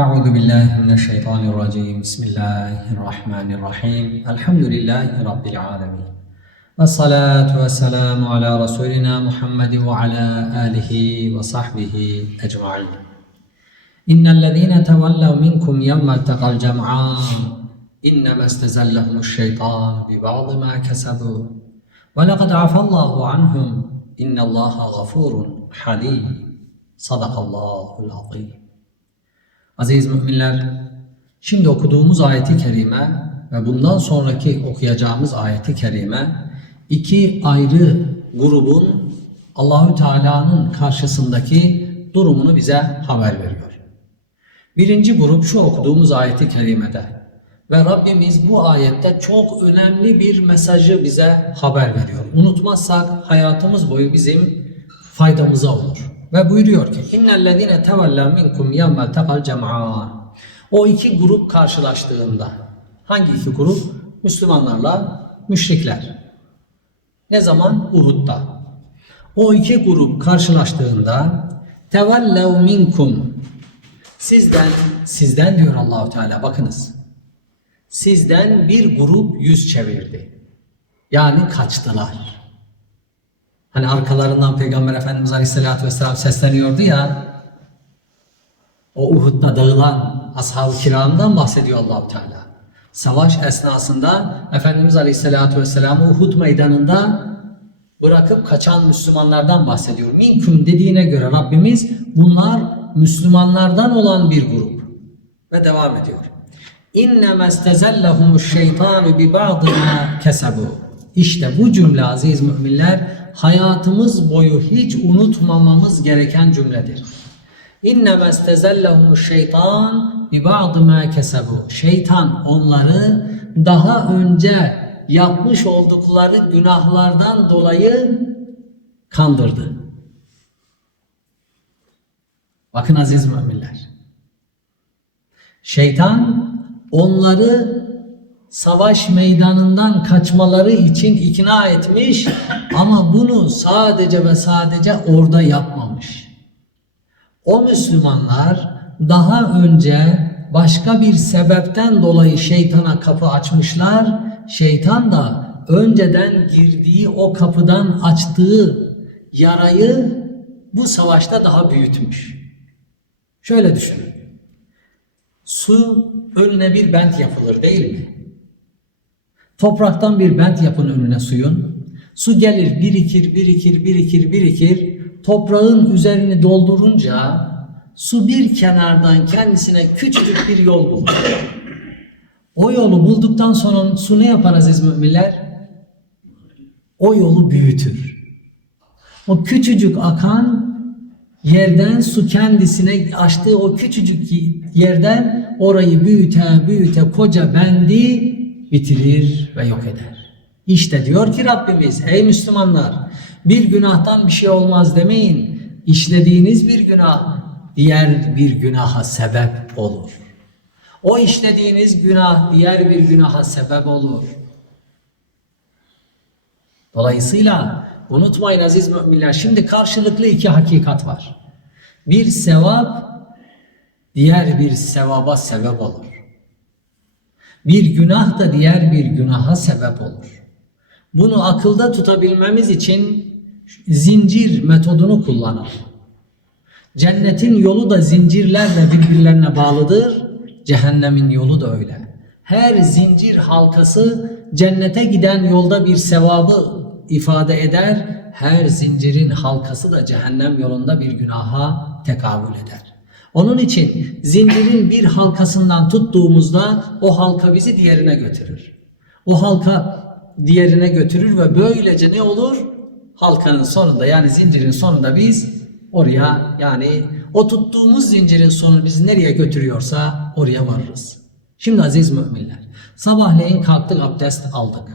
أعوذ بالله من الشيطان الرجيم. بسم الله الرحمن الرحيم. الحمد لله رب العالمين. والصلاة والسلام على رسولنا محمد وعلى آله وصحبه أجمعين. إن الذين تولوا منكم يوم التقى الجمعان إنما استزلهم الشيطان ببعض ما كسبوا. ولقد عفى الله عنهم. إن الله غفور حليم. صدق الله العظيم. Aziz müminler, şimdi okuduğumuz ayeti kerime ve bundan sonraki okuyacağımız ayeti kerime iki ayrı grubun Allahü Teala'nın karşısındaki durumunu bize haber veriyor. Birinci grup şu okuduğumuz ayeti kerimede ve Rabbimiz bu ayette çok önemli bir mesajı bize haber veriyor. Unutmazsak hayatımız boyu bizim faydamıza olur. Ve buyuruyor ki innellezine tevella minkum yevmel tekal cem'an. O iki grup karşılaştığında hangi iki grup? Müslümanlarla müşrikler. Ne zaman? Uhud'da. O iki grup karşılaştığında tevellev minkum sizden sizden diyor Allahu Teala bakınız. Sizden bir grup yüz çevirdi. Yani kaçtılar. Hani arkalarından Peygamber Efendimiz Aleyhisselatü Vesselam sesleniyordu ya. O Uhud'da dağılan ashab-ı kiramdan bahsediyor Allahu Teala. Savaş esnasında Efendimiz Aleyhisselatü Vesselam'ı Uhud meydanında bırakıp kaçan Müslümanlardan bahsediyor. Minküm dediğine göre Rabbimiz bunlar Müslümanlardan olan bir grup. Ve devam ediyor. İnnemâ istezellehumuş şeytanu bi ba'dı mâ kesebu. İşte bu cümle aziz müminler hayatımız boyu hiç unutmamamız gereken cümledir. İnnemâ istezellehumuş şeytan bi ba'dı mâ kesebu. Şeytan onları daha önce yapmış oldukları günahlardan dolayı kandırdı. Bakın aziz müminler. Şeytan onları savaş meydanından kaçmaları için ikna etmiş ama bunu sadece ve sadece orada yapmamış. O Müslümanlar daha önce başka bir sebepten dolayı şeytana kapı açmışlar. Şeytan da önceden girdiği o kapıdan açtığı yarayı bu savaşta daha büyütmüş. Şöyle düşünün. Su önüne bir bent yapılır değil mi? Topraktan bir bent yapın önüne suyun. Su gelir birikir, birikir, birikir, birikir. Toprağın üzerini doldurunca su bir kenardan kendisine küçücük bir yol bulur. O yolu bulduktan sonra su ne yapar aziz müminler? O yolu büyütür. O küçücük akan yerden su kendisine açtığı o küçücük yerden orayı büyüte büyüte koca bendi bitirir ve yok eder. İşte diyor ki Rabbimiz ey Müslümanlar bir günahtan bir şey olmaz demeyin. İşlediğiniz bir günah diğer bir günaha sebep olur. O işlediğiniz günah diğer bir günaha sebep olur. Dolayısıyla unutmayın aziz müminler şimdi karşılıklı iki hakikat var. Bir sevap diğer bir sevaba sebep olur. Bir günah da diğer bir günaha sebep olur. Bunu akılda tutabilmemiz için zincir metodunu kullanalım. Cennetin yolu da zincirlerle birbirlerine bağlıdır. Cehennemin yolu da öyle. Her zincir halkası cennete giden yolda bir sevabı ifade eder. Her zincirin halkası da cehennem yolunda bir günaha tekabül eder. Onun için zincirin bir halkasından tuttuğumuzda o halka bizi diğerine götürür. O halka diğerine götürür ve böylece ne olur? Halkanın sonunda yani zincirin sonunda biz oraya yani o tuttuğumuz zincirin sonu bizi nereye götürüyorsa oraya varırız. Şimdi aziz müminler sabahleyin kalktık abdest aldık.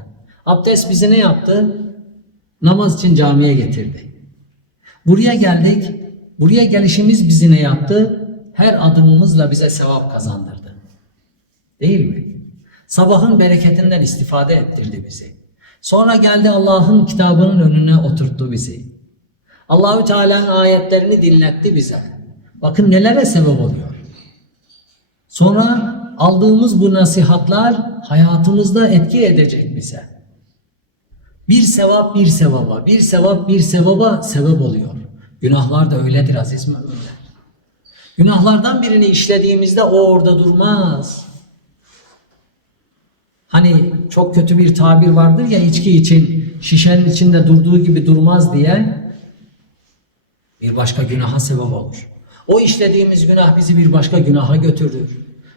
Abdest bizi ne yaptı? Namaz için camiye getirdi. Buraya geldik. Buraya gelişimiz bizi ne yaptı? Her adımımızla bize sevap kazandırdı. Değil mi? Sabahın bereketinden istifade ettirdi bizi. Sonra geldi Allah'ın kitabının önüne oturttu bizi. Allahü Teala'nın ayetlerini dinletti bize. Bakın nelere sebep oluyor. Sonra aldığımız bu nasihatlar hayatımızda etki edecek bize. Bir sevap bir sevaba, bir sevap bir sevaba sebep oluyor. Günahlar da öyledir aziz müminler. Günahlardan birini işlediğimizde o orada durmaz. Hani çok kötü bir tabir vardır ya içki için şişenin içinde durduğu gibi durmaz diye bir başka günaha sebep olur. O işlediğimiz günah bizi bir başka günaha götürür.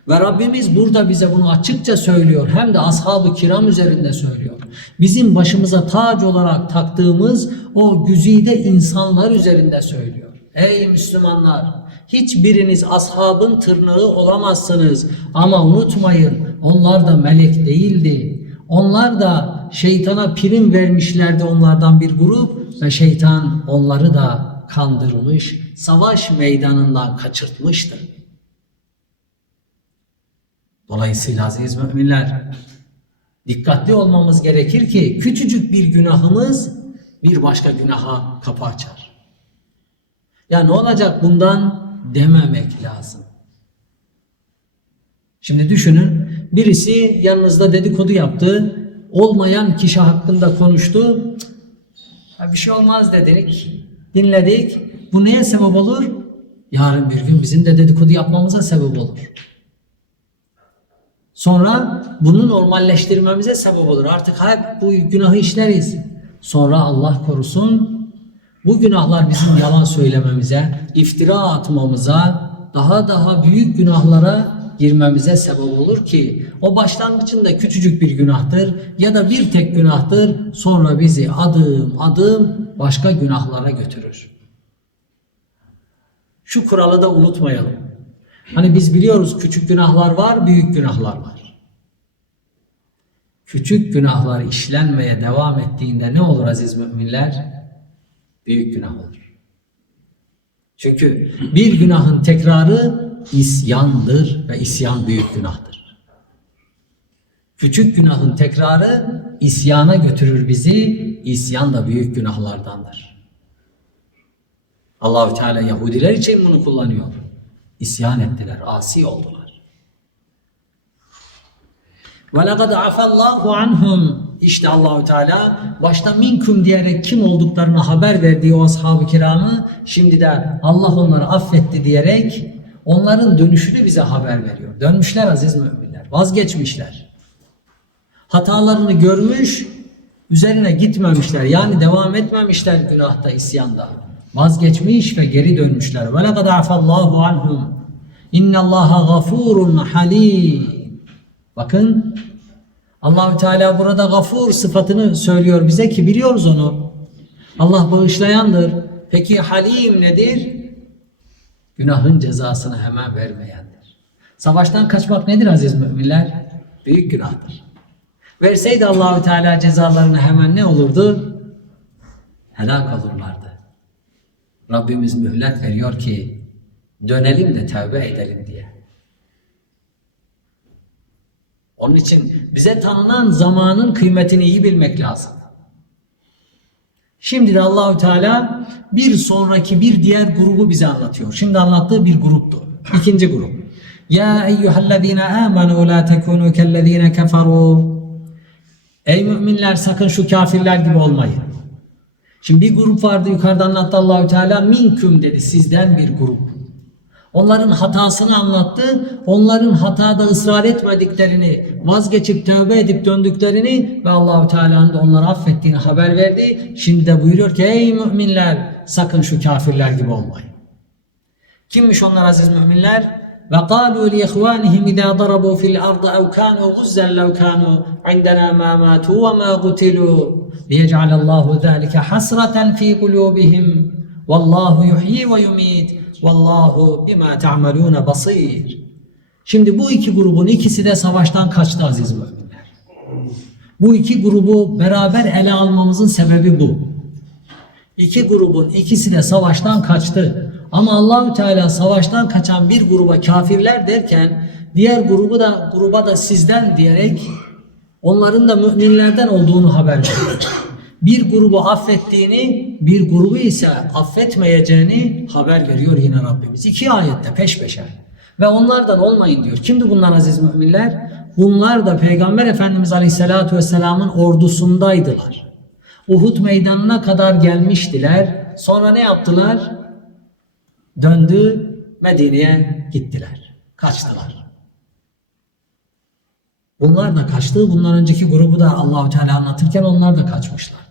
Ve Rabbimiz burada bize bunu açıkça söylüyor. Hem de ashab-ı kiram üzerinde söylüyor. Bizim başımıza tac olarak taktığımız o güzide insanlar üzerinde söylüyor. Ey Müslümanlar! Hiçbiriniz ashabın tırnağı olamazsınız. Ama unutmayın onlar da melek değildi. Onlar da şeytana prim vermişlerdi onlardan bir grup ve şeytan onları da kandırmış, savaş meydanından kaçırtmıştı. Dolayısıyla aziz müminler dikkatli olmamız gerekir ki küçücük bir günahımız bir başka günaha kapı açar. Ya ne olacak bundan dememek lazım. Şimdi düşünün birisi yanınızda dedikodu yaptı. Olmayan kişi hakkında konuştu. Ya bir şey olmaz dedik. Dinledik. Bu neye sebep olur? Yarın bir gün bizim de dedikodu yapmamıza sebep olur. Sonra bunu normalleştirmemize sebep olur. Artık hep bu günahı işleriz. Sonra Allah korusun bu günahlar bizim yalan söylememize, iftira atmamıza, daha daha büyük günahlara girmemize sebep olur ki o başlangıcında küçücük bir günahtır ya da bir tek günahtır sonra bizi adım adım başka günahlara götürür. Şu kuralı da unutmayalım. Hani biz biliyoruz küçük günahlar var, büyük günahlar var. Küçük günahlar işlenmeye devam ettiğinde ne olur aziz müminler? Büyük günah olur. Çünkü bir günahın tekrarı isyandır ve isyan büyük günahtır. Küçük günahın tekrarı isyana götürür bizi, isyan da büyük günahlardandır. Allahü Teala Yahudiler için bunu kullanıyor. İsyan ettiler, asi oldular. Ve lekad afallahu anhum. İşte Allahü Teala başta minkum diyerek kim olduklarını haber verdiği o ashab-ı kiramı şimdi de Allah onları affetti diyerek onların dönüşünü bize haber veriyor. Dönmüşler aziz müminler. Vazgeçmişler. Hatalarını görmüş, üzerine gitmemişler. Yani devam etmemişler günahta, isyanda. Vazgeçmiş ve geri dönmüşler. Ve lekad afallahu anhum. İnnallaha gafurun halim. Bakın Allahü Teala burada gafur sıfatını söylüyor bize ki biliyoruz onu. Allah bağışlayandır. Peki halim nedir? Günahın cezasını hemen vermeyendir. Savaştan kaçmak nedir aziz müminler? Büyük günahtır. Verseydi Allahü Teala cezalarını hemen ne olurdu? Helak olurlardı. Rabbimiz mühlet veriyor ki dönelim de tövbe edelim diye. Onun için bize tanınan zamanın kıymetini iyi bilmek lazım. Şimdi de Allahü Teala bir sonraki bir diğer grubu bize anlatıyor. Şimdi anlattığı bir gruptu. İkinci grup. Ya eyyühellezine amenu la tekunu kellezine keferu. Ey müminler sakın şu kafirler gibi olmayın. Şimdi bir grup vardı yukarıda anlattı Allahü Teala minküm dedi sizden bir grup. Onların hatasını anlattı. Onların hatada ısrar etmediklerini, vazgeçip tövbe edip döndüklerini ve Allahu Teala'nın da onları affettiğini haber verdi. Şimdi de buyuruyor ki ey müminler sakın şu kafirler gibi olmayın. Kimmiş onlar aziz müminler? Ve قالوا لإخوانهم إذا ضربوا في الأرض أو كانوا غزا لو كانوا عندنا ما ماتوا وما قتلوا ليجعل الله ذلك حسرة في قلوبهم والله يحيي ويميت Vallahu bima ta'malun basir. Şimdi bu iki grubun ikisi de savaştan kaçtı aziz müminler. Bu iki grubu beraber ele almamızın sebebi bu. İki grubun ikisi de savaştan kaçtı. Ama Allahü Teala savaştan kaçan bir gruba kafirler derken diğer grubu da gruba da sizden diyerek onların da müminlerden olduğunu haber veriyor bir grubu affettiğini, bir grubu ise affetmeyeceğini haber veriyor yine Rabbimiz. İki ayette peş peşe. Ve onlardan olmayın diyor. Kimdi bunlar aziz müminler? Bunlar da Peygamber Efendimiz Aleyhisselatü Vesselam'ın ordusundaydılar. Uhud meydanına kadar gelmiştiler. Sonra ne yaptılar? Döndü Medine'ye gittiler. Kaçtılar. Bunlar da kaçtı. Bundan önceki grubu da Allahu Teala anlatırken onlar da kaçmışlardı.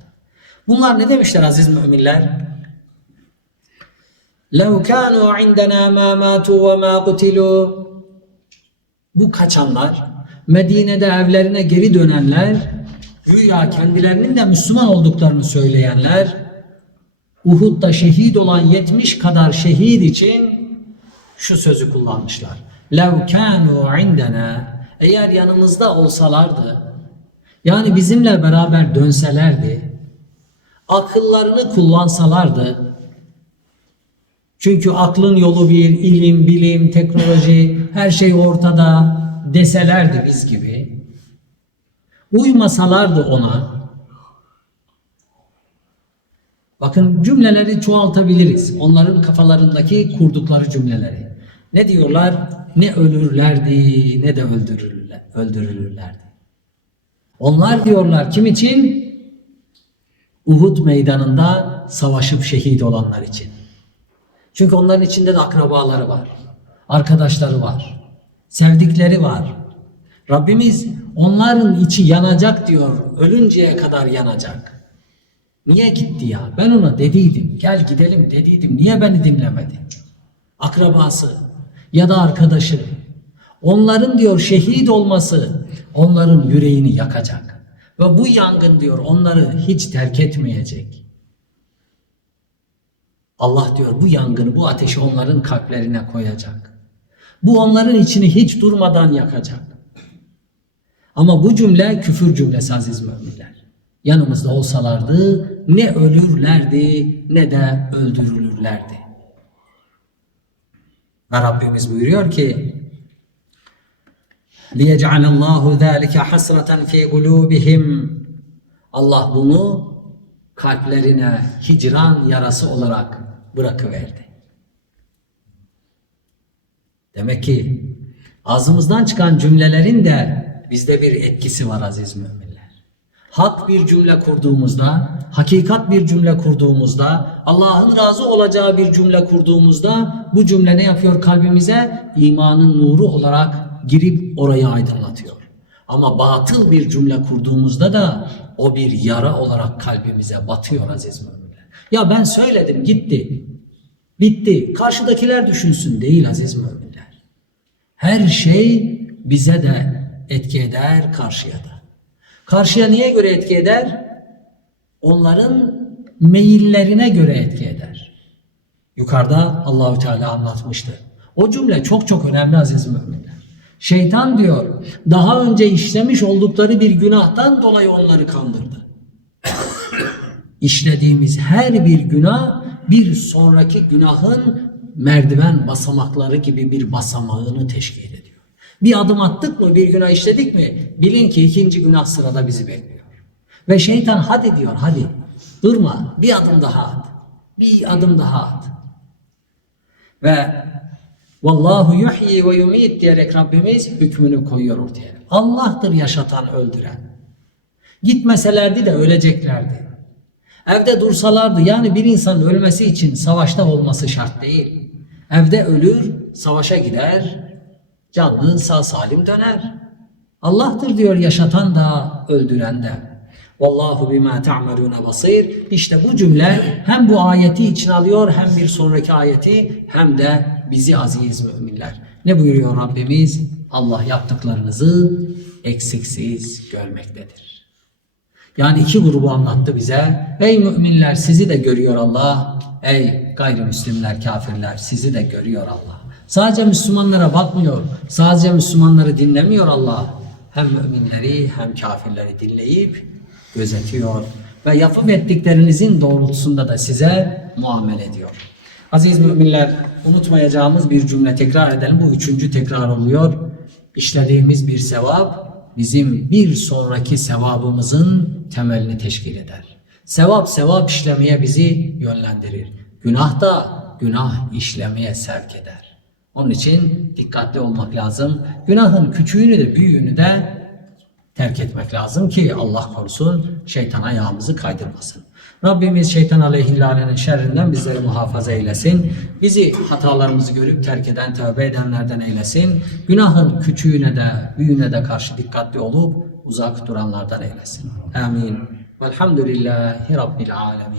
Bunlar ne demişler aziz müminler? لَوْ كَانُوا عِنْدَنَا مَا مَاتُوا وَمَا قُتِلُوا Bu kaçanlar, Medine'de evlerine geri dönenler, güya kendilerinin de Müslüman olduklarını söyleyenler, Uhud'da şehit olan 70 kadar şehit için şu sözü kullanmışlar. لَوْ كَانُوا عِنْدَنَا Eğer yanımızda olsalardı, yani bizimle beraber dönselerdi, akıllarını kullansalardı, çünkü aklın yolu bir, ilim, bilim, teknoloji, her şey ortada deselerdi biz gibi, uymasalardı ona, bakın cümleleri çoğaltabiliriz. Onların kafalarındaki kurdukları cümleleri. Ne diyorlar? Ne ölürlerdi ne de öldürürler, öldürülürlerdi. Onlar diyorlar kim için? Uhud meydanında savaşıp şehit olanlar için. Çünkü onların içinde de akrabaları var. Arkadaşları var. Sevdikleri var. Rabbimiz onların içi yanacak diyor. Ölünceye kadar yanacak. Niye gitti ya? Ben ona dediydim. Gel gidelim dediydim. Niye beni dinlemedi? Akrabası ya da arkadaşı. Onların diyor şehit olması onların yüreğini yakacak. Ve bu yangın diyor onları hiç terk etmeyecek. Allah diyor bu yangını, bu ateşi onların kalplerine koyacak. Bu onların içini hiç durmadan yakacak. Ama bu cümle küfür cümlesi aziz müminler. Yanımızda olsalardı ne ölürlerdi ne de öldürülürlerdi. Ve Rabbimiz buyuruyor ki liyec'alallahu zâlike hasraten fî gulûbihim. Allah bunu kalplerine hicran yarası olarak bırakıverdi. Demek ki ağzımızdan çıkan cümlelerin de bizde bir etkisi var aziz müminler. Hak bir cümle kurduğumuzda, hakikat bir cümle kurduğumuzda, Allah'ın razı olacağı bir cümle kurduğumuzda bu cümle ne yapıyor kalbimize? İmanın nuru olarak girip orayı aydınlatıyor. Ama batıl bir cümle kurduğumuzda da o bir yara olarak kalbimize batıyor aziz müminler. Ya ben söyledim gitti. Bitti. Karşıdakiler düşünsün değil aziz müminler. Her şey bize de etki eder karşıya da. Karşıya niye göre etki eder? Onların meyillerine göre etki eder. Yukarıda Allahü Teala anlatmıştı. O cümle çok çok önemli aziz müminler. Şeytan diyor daha önce işlemiş oldukları bir günahtan dolayı onları kandırdı. İşlediğimiz her bir günah bir sonraki günahın merdiven basamakları gibi bir basamağını teşkil ediyor. Bir adım attık mı bir günah işledik mi bilin ki ikinci günah sırada bizi bekliyor. Ve şeytan hadi diyor hadi durma bir adım daha at. Bir adım daha at. Ve Vallahu yuhyi ve yumit diyerek Rabbimiz hükmünü koyuyor ortaya. Allah'tır yaşatan, öldüren. Gitmeselerdi de öleceklerdi. Evde dursalardı yani bir insanın ölmesi için savaşta olması şart değil. Evde ölür, savaşa gider, canlı sağ salim döner. Allah'tır diyor yaşatan da öldüren de. Vallahu bima ta'maluna basir. İşte bu cümle hem bu ayeti için alıyor hem bir sonraki ayeti hem de bizi aziz müminler. Ne buyuruyor Rabbimiz? Allah yaptıklarınızı eksiksiz görmektedir. Yani iki grubu anlattı bize. Ey müminler sizi de görüyor Allah. Ey gayrimüslimler, kafirler sizi de görüyor Allah. Sadece Müslümanlara bakmıyor. Sadece Müslümanları dinlemiyor Allah. Hem müminleri hem kafirleri dinleyip gözetiyor. Ve yapıp ettiklerinizin doğrultusunda da size muamele ediyor. Aziz müminler unutmayacağımız bir cümle tekrar edelim. Bu üçüncü tekrar oluyor. İşlediğimiz bir sevap bizim bir sonraki sevabımızın temelini teşkil eder. Sevap sevap işlemeye bizi yönlendirir. Günah da günah işlemeye sevk eder. Onun için dikkatli olmak lazım. Günahın küçüğünü de büyüğünü de terk etmek lazım ki Allah korusun şeytan ayağımızı kaydırmasın. Rabbimiz şeytan aleyhillanenin şerrinden bizleri muhafaza eylesin. Bizi hatalarımızı görüp terk eden, tövbe edenlerden eylesin. Günahın küçüğüne de büyüğüne de karşı dikkatli olup uzak duranlardan eylesin. Amin. Velhamdülillahi Rabbil alemin.